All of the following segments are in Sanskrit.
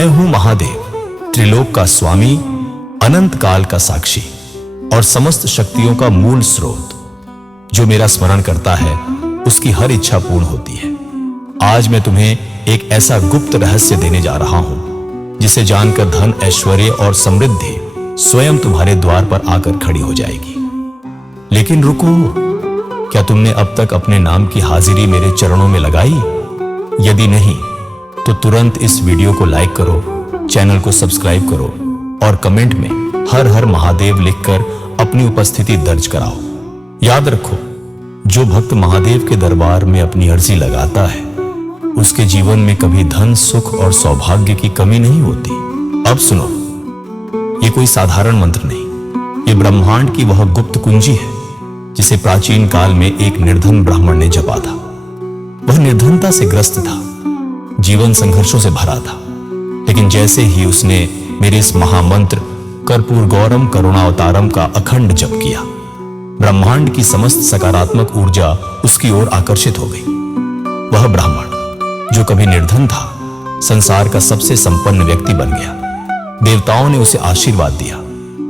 मैं हूं महादेव, त्रिलोक का स्वामी, अनंत काल का साक्षी और समस्त शक्तियों का मूल स्रोत। जो मेरा स्मरण करता है उसकी हर इच्छा पूर्ण होती है। आज मैं तुम्हें एक ऐसा गुप्त रहस्य देने जा रहा हूं जिसे जानकर धन, ऐश्वर्य और समृद्धि स्वयं तुम्हारे द्वार पर आकर खड़ी हो जाएगी। लेकिन रुको, क्या तुमने अब तक अपने नाम की हाजिरी मेरे चरणों में लगाई? यदि नहीं तो तुरंत इस वीडियो को लाइक करो, चैनल को सब्सक्राइब करो और कमेंट में हर हर महादेव लिखकर अपनी उपस्थिति दर्ज कराओ। याद रखो, जो भक्त महादेव के दरबार में अपनी अर्जी लगाता है उसके जीवन में कभी धन, सुख और सौभाग्य की कमी नहीं होती। अब सुनो, ये कोई साधारण मंत्र नहीं, ये ब्रह्मांड की वह गुप्त कुंजी है जिसे प्राचीन काल में एक निर्धन ब्राह्मण ने जपा था। वह निर्धनता से ग्रस्त था, जीवन संघर्षों से भरा था, लेकिन जैसे ही उसने मेरे इस महामंत्र कर्पूर गौरम करुणावतारम का अखंड जप किया, ब्रह्मांड की समस्त सकारात्मक ऊर्जा उसकी ओर आकर्षित हो गई। वह ब्राह्मण जो कभी निर्धन था, संसार का सबसे संपन्न व्यक्ति बन गया। देवताओं ने उसे आशीर्वाद दिया,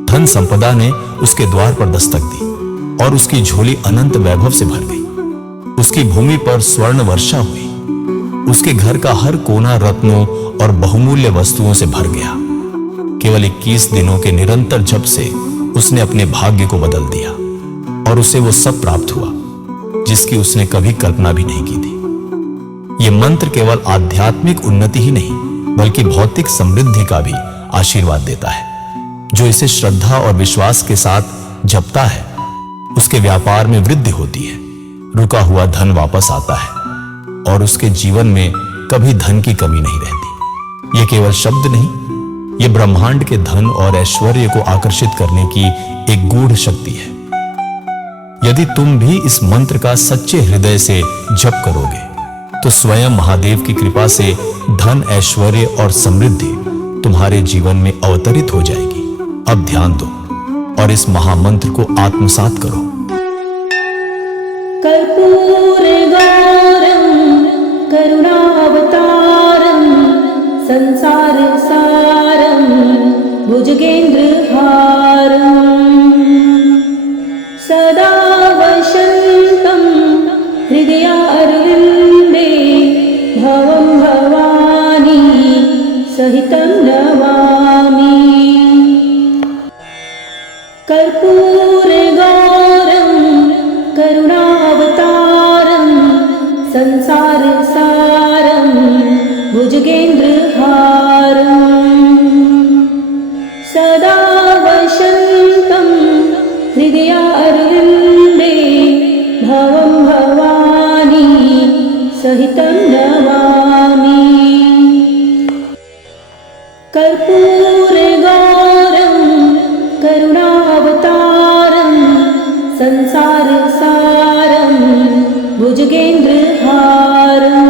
धन संपदा ने उसके द्वार पर दस्तक दी और उसकी झोली अनंत वैभव से भर गई। उसकी भूमि पर स्वर्ण वर्षा हुई, उसके घर का हर कोना रत्नों और बहुमूल्य वस्तुओं से भर गया। केवल 21 दिनों के निरंतर जप से उसने अपने भाग्य को बदल दिया और उसे वो सब प्राप्त हुआ जिसकी उसने कभी कल्पना भी नहीं की थी। ये मंत्र केवल आध्यात्मिक उन्नति ही नहीं बल्कि भौतिक समृद्धि का भी आशीर्वाद देता है। जो इसे श्रद्धा और विश्वास के साथ जपता है उसके व्यापार में वृद्धि होती है, रुका हुआ धन वापस आता है और उसके जीवन में कभी धन की कमी नहीं रहती। ये केवल शब्द नहीं, ये ब्रह्मांड के धन और ऐश्वर्य को आकर्षित करने की एक गूढ़ शक्ति है। यदि तुम भी इस मंत्र का सच्चे हृदय से जप करोगे तो स्वयं महादेव की कृपा से धन, ऐश्वर्य और समृद्धि तुम्हारे जीवन में अवतरित हो जाएगी। अब ध्यान दो और इस महामंत्र को आत्मसात करो। कर्पूर गौरम करुणावतारम संसार सारम भुजगेंद्र हारम सदा वसंतम हृदयारविंदे भवं भवानी सहितं नमामि। कर्पूर गौरम करुणावतारम संसार सारम भुजगेंद्र हारम सदा वसंतम हृदयारविंदे भवं भवानी सहितं नमामि। कर्पूर गौरम करुणावतारम संसार सारम भुजगेंद्र हारम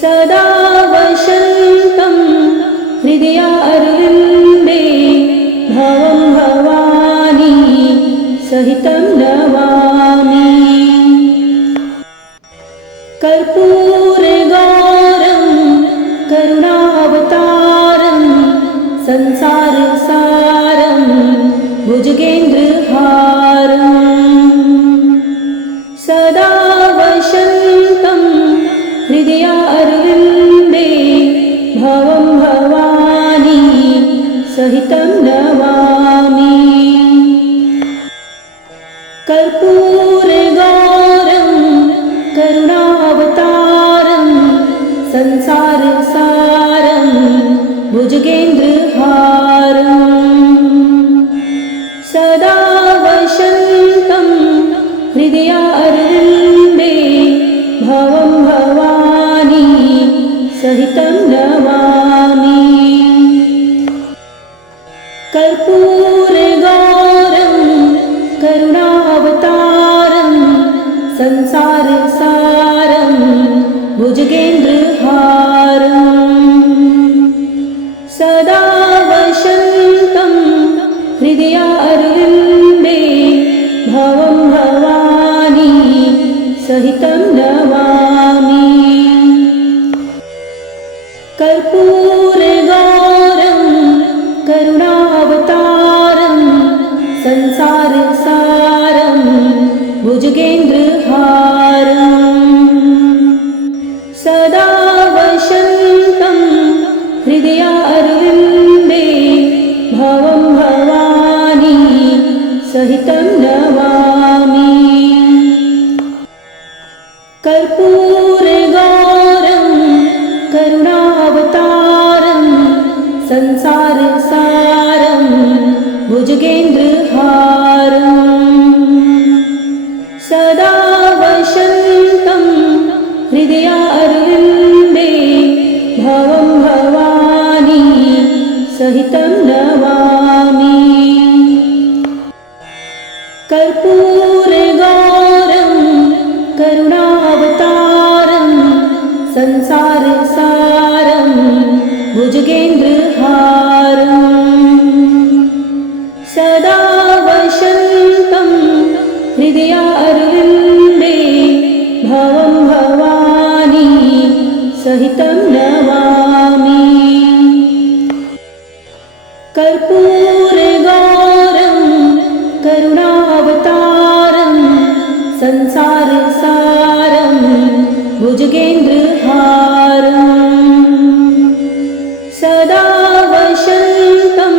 सदा वसंतम हृदयारविंदे भवं भवानी सहितं नमामि। कर्पूर गौरम करुणावतारम संसार सारम भुजगेंद्र हारम सदा वसंतम हृदयारविंदे भवं भवानी सहितं नमामि। कर्पूर गौरम करुणावतारम संसार सारम भुजगेंद्र हारम सदा वसंतम हृदयारविंदे भवं भवानी सहितं नमामि। कर्पूर गौरम करुणावतारम संसार सारम भुजगेंद्र हारम सदा वसंतम हृदयारविंदे भवं भवानी सहितं नमामि। कर्पूरगौरं करुणावतारं संसारसारं भुजगेन्द्रहारम् सदा वसन्तं हृदयारविन्दे भवं भवानी सहितं नमामि। कर्पूरगौरं करुणावतारं संसारसारं भुजगेन्द्रहारम् सदा वसन्तं हृदयारविन्दे भवं भवानी सहितं नमामि। कर्पूरगौरं करुणावतारं संसारसारं भुजगेन्द्रहारम् सदा वसन्तं हृदयारविन्दे भवं भवानी सहितं नमामि। कर्पूरगौरं करुणावतारं संसारसारं भुजगेन्द्रहारम् सदा वसन्तं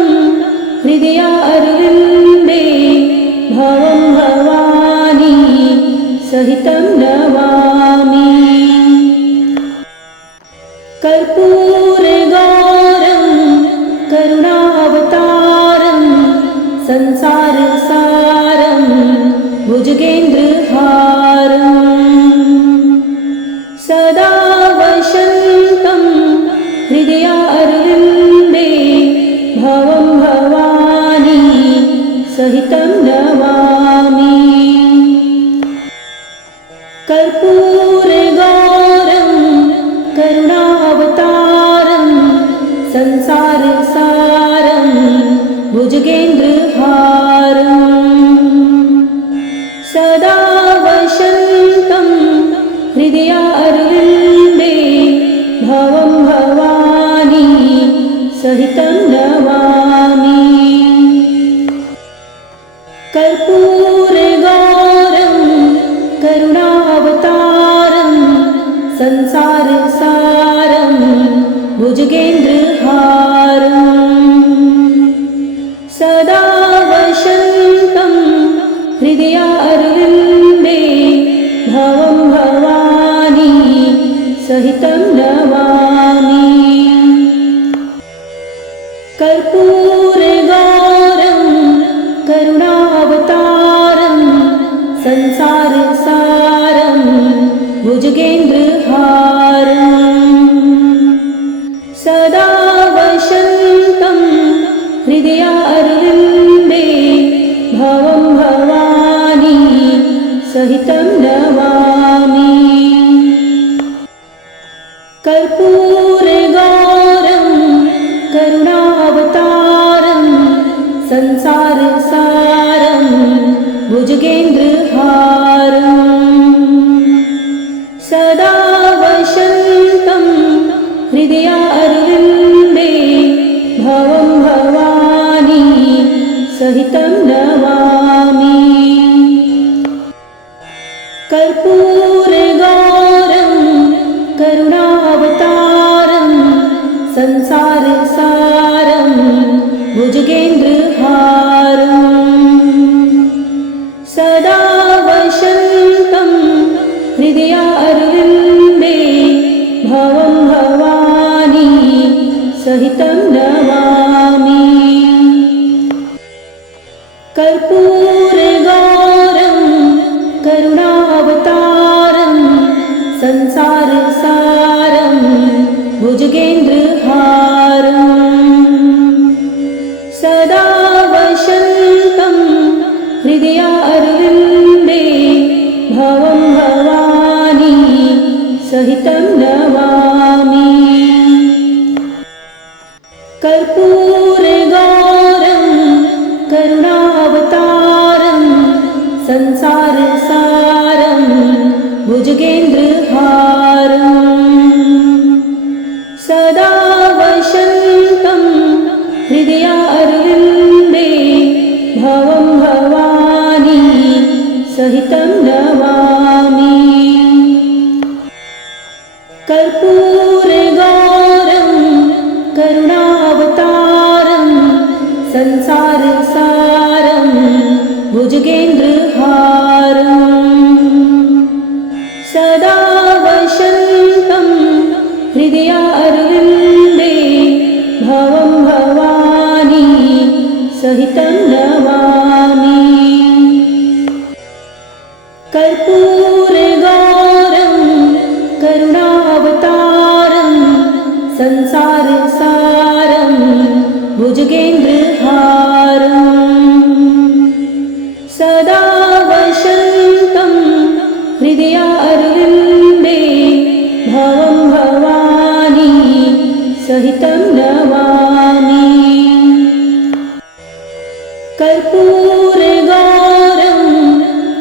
हृदयारविन्दे भवं भवानी सहितं नमामि। कर्पूरगौरं करुणावतारं संसारसारं भुजगेन्द्रहारम् सदा वसन्तं हृदयारविन्दे भवं भवानी सहितं नमामि। कर्पूरगौरं करुणावतारं संसारसारं भुजगेन्द्रहारम् सदा वसन्तं हृदयारविन्दे भवं भवानी सहितं नमामि। कर्पूरगौरं करुणावतारं संसारसारं भुजगेन्द्रहारम् सदा वसन्तं हृदयारविन्दे भवं भवानी सहितं नमामि। कर्पूरगौरं करुणावतारं संसारसारं भुजगेन्द्रहारम् सदा वसन्तं हृदयारविन्दे भवं भवानी सहितं नमामि। कर्पूरगौरं करुणावतारं संसारसारं भुजगेन्द्रहारम् सदा वसन्तं हृदयारविन्दे भवं भवानी सहितं नमामि। कर्पूरगौरं करुणावतारं संसारसारं भुजगेन्द्रहारम् सदा वसन्तं हृदयारविन्दे भवं भवानी सहितं नमामि। कर्पूरगौरं करुणावतारं संसारसारं भुजगेन्द्रहारम् सदा वसन्तं हृदयारविन्दे भवं भवानी सहितं नमामि। कर्पूरगौरं करुणावतारं संसारसारं भुजगेन्द्रहारम् सदा वसन्तं हृदयारविन्दे भवं भवानी सहितं नमामि। कर्पूरगौरं करुणावतारं संसारसारं भुजगेन्द्रहारम् सदा वसन्तं हृदयारविन्दे भवं भवानी सहितं नमामि। कर्पूरगौरं करुणावतारं संसारसारं भुजगेन्द्रहारम् सदा वसन्तं हृदयारविन्दे भवं भवानी सहितं नमामि। कर्पूरगौरं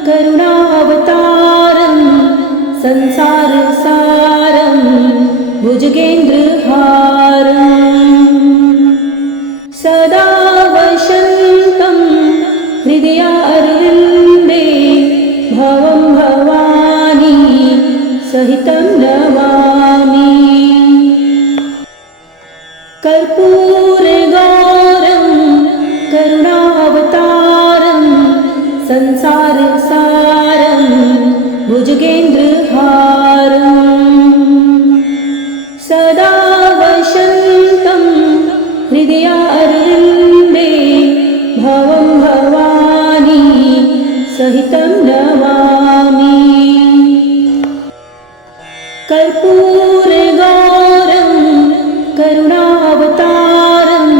करुणावतारं संसारसारं भुजगेन्द्रहारम् सदा वसन्तं हृदयारविन्दे भवं भवानी सहितं नमामि। कर्पूरगौरं करुणावतारं संसारसारं भुजगेन्द्रहारम् सदा वसन्तं हृदयारविन्दे भवं भवानी सहितं नमामि। कर्पूरगौरं करुणावतारं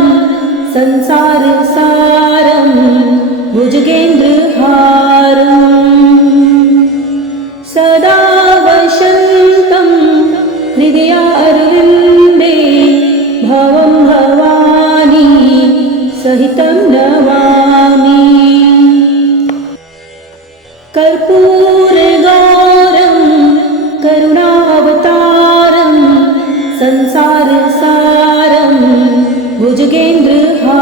संसारसारं भुजगेन्द्रहारम् सदा वसन्तं हृदयारविन्दे भवं भवानी सहितं नमामि। कर्पूरगौरं करुणावतारं संसारसारं भुजगेन्द्रहारम्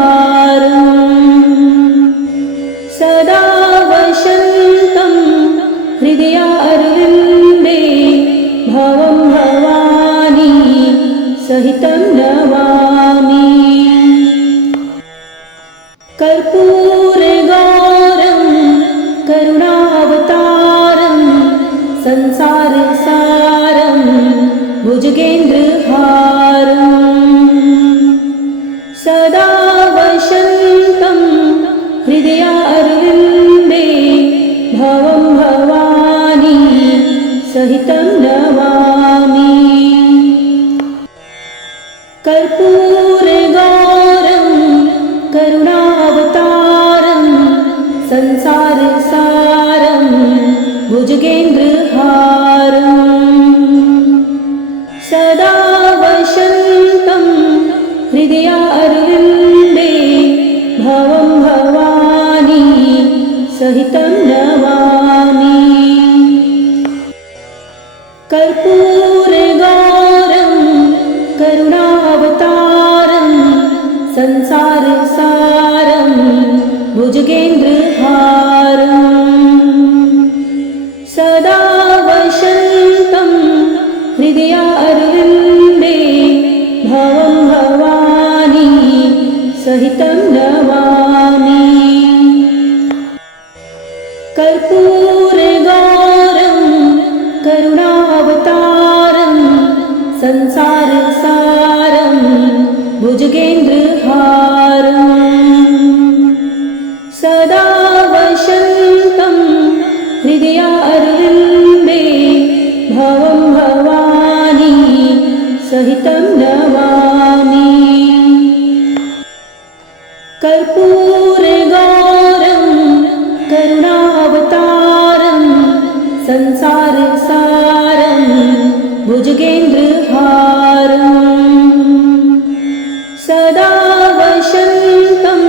सदा वसन्तं हृदयारविन्दे भवं भवानी सहितं नमामि। कर्पूरगौरं करुणावतारं संसारसारं भुजगेन्द्रहारम् सदा वसन्तं हृदयारविन्दे भवं भवानी सहितं नमामि। कर्पूरगौरं करुणावतारं संसारसारं भुजगेन्द्रहारम् सदा वसन्तं हृदयारविन्दे भवं भवानी सहितं नमामि। कर्पूरगौरं करुणावतारं संसारसारं भुजगेन्द्रहारम् सदा वसन्तं हृदयारविन्दे भवं भवानी सहितं नमामि। कर्पूरगौरं करुणावतारं संसारसारं भुजगेन्द्रहारम् सदा वसन्तं हृदयारविन्दे भवं भवानी सहितं नमामि। कर्पूरगौरं करुणावतारं संसारसारं भुजगेन्द्रहारम् सदा वसन्तं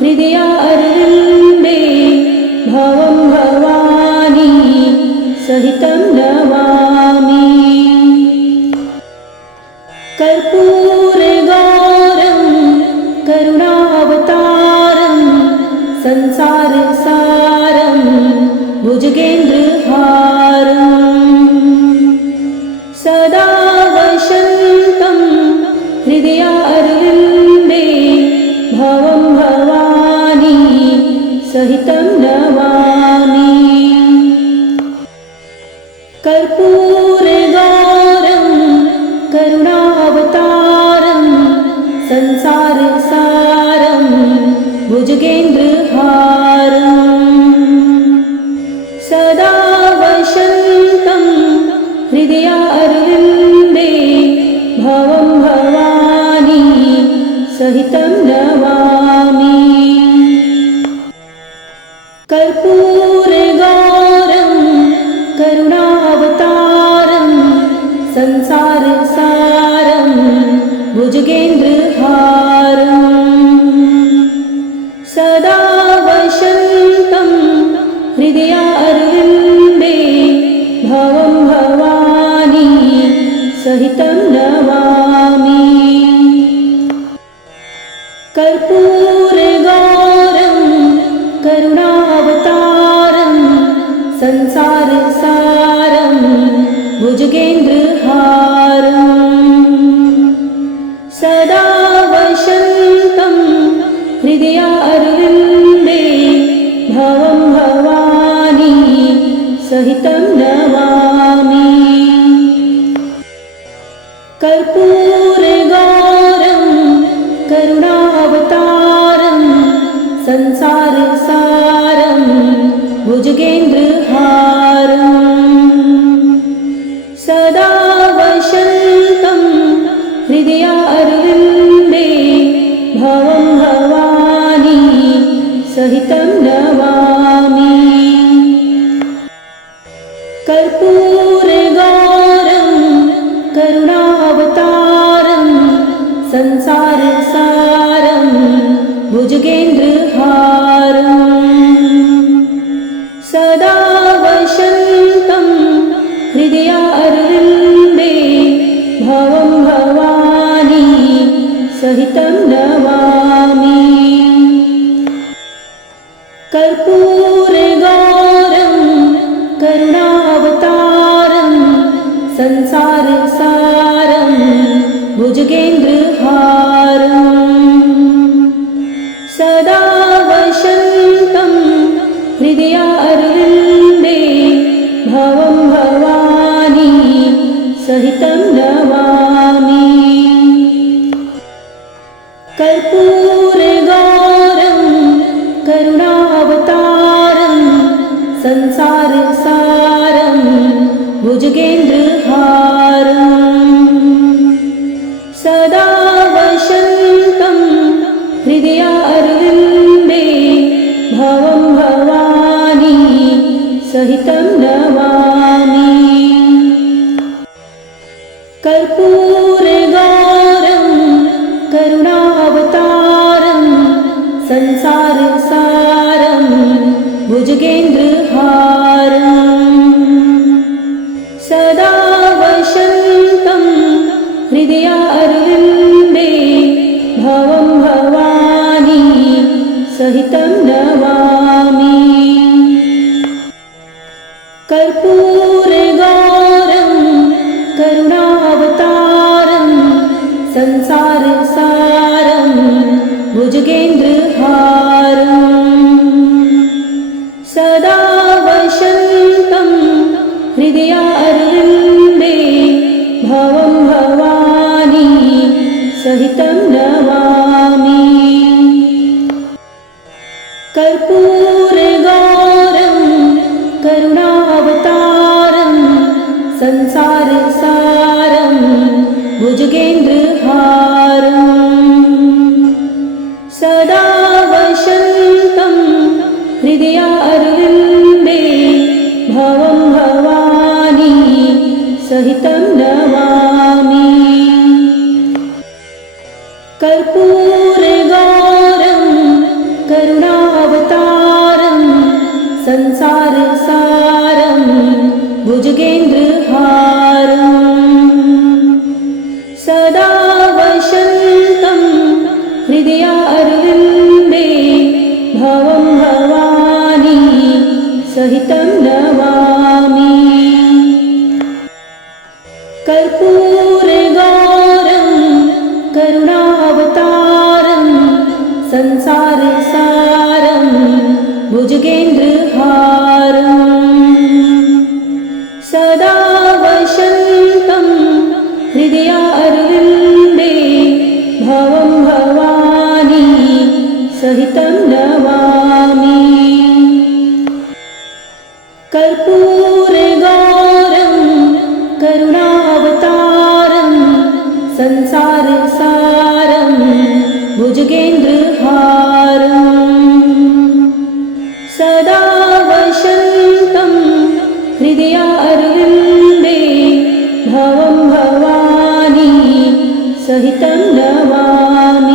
हृदयारविन्दे भवं भवानी सहितं नमामि। कर्पूर सहितं नमामि कर्पूरगौरं करुणावतारं संसारसारं भुजगेन्द्रहारम् सदा वसन्तं हृदयारविन्दे भवं भवानी सहितं नमामि कर्पूरगौरं करुणावतारं संसारसारं भुजगेन्द्रहारम् सदा वसन्तं हृदयारविन्दे भवं भवानी सहितं नमामि कर्पूरगौरं करुणावतारं संसारसारं भुजगेन्द्रहारम् सदा वसन्तं हृदयारविन्दे भवं भवानी सहितं नमामि कर्पूरगौरं करुणावतारं संसारसारं भुजगेन्द्रहारम् सदा वसन्तं हृदयारविन्दे भवं भवानी सहितं नमामि कर्पूरगौरं करुणावतारं संसारसारं भुजगेन्द्रहारम् सदा वसन्तं हृदयारविन्दे भवं भवानी सहितं नमामि कर्पूरगौरं करुणावतारं संसारसारं भुजगेन्द्रहारम् सदा वसन्तं हृदयारविन्दे भवं भवानी सहितं नमामि कर्पूरगौरं करुणावतारं संसारसारं भुजगेन्द्रहारम् सदा वसन्तं हृदयारविन्दे भवं भवानी सहितं नमामि कर्पूरगौरं करुणावतारं संसारसारं भुजगेन्द्रहारम् सदा वसन्तं हृदयारविन्दे भवं भवानी सहितं नमामि कर्पूरगौरं करुणावतारं संसारसारं भुजगेन्द्रहारम् सदा वसन्तं हृदयारविन्दे भवं भवानी सहितं नमामि कर्पूरगौरं करुणावतारं संसारसारं भुजगेन्द्रहारम् सदा वसन्तं हृदयारविन्दे भवं भवानी सहितं नमामि कर्पूरगौरं करुणावतारं संसारसारं भुजगेन्द्रहारम् सदा वसन्तं हृदयारविन्दे भवं भवानी सहितं नमामि कर्पूरगौरं करुणावतारं नमामि